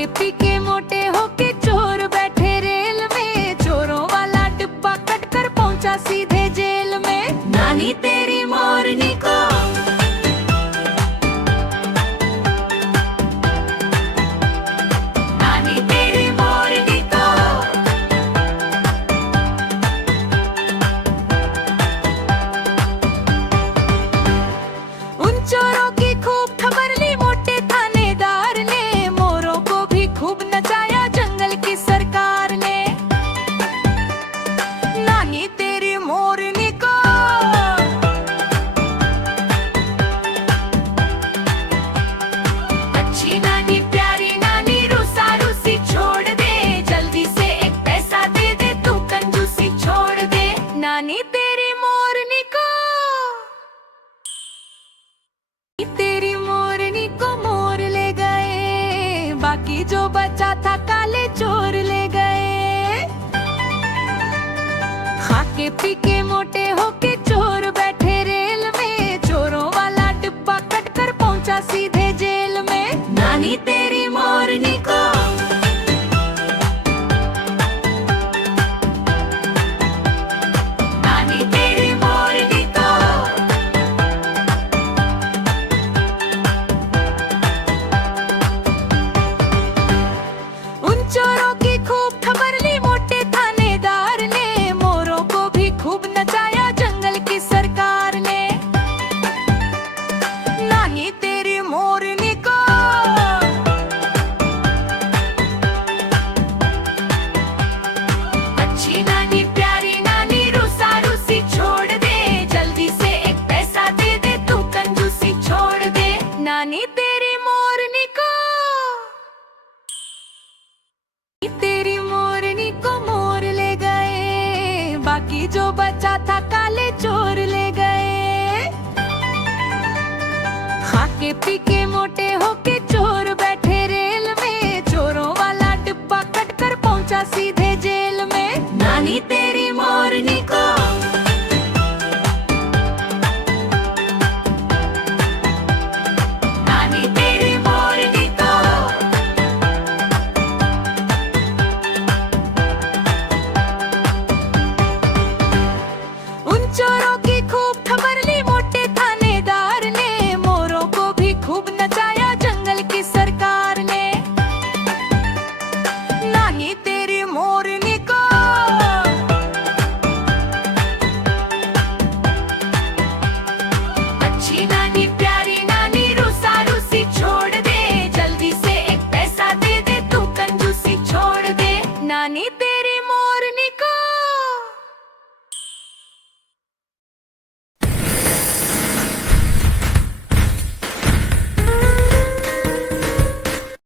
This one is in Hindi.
खाके पी के मोटे होके चोर बैठे रेल में, चोरों वाला डिब्बा कट कर पहुंचा सीधे जेल में। नानी तेरी मोरनी को चोरों की खूब खबर ली मोटे थानेदार ने, मोरों को भी खूब नचाया जंगल की सरकार ने। नानी तेरी मोरनी को अच्छी नानी प्यारी नानी रूसा रूसी छोड़ दे, जल्दी से एक पैसा दे दे तू कंजूसी छोड़ दे। नानी तेरी मोरनी को तेरी मोरनी को मोर ले गए, बाकी जो बचा था काले चोर ले गए। खाके पी के मोटे होके चोर बैठे रेल में, चोरों वाला डिब्बा कट कर पहुंचा सीधे जेल में। नानी तेरी मोरनी को चोरों की खूब खबर ली मोटे थानेदार ने, मोरों को भी खूब नचाया जंगल की सरकार ने। नानी तेरी मोरनी को अच्छी नानी प्यारी नानी रूसा रूसी छोड़ दे, जल्दी से एक पैसा दे दे तू कंजूसी छोड़ दे। नानी तेरी मोरनी को तेरी मोरनी को मोर ले गए, बाकी जो बचा था काले चोर ले गए। खाके पी के मोटे होके चोर बैठे रेल में, चोरों वाला डिब्बा कट कर पहुंचा सीधे जेल में। नानी तेरी मोरनी को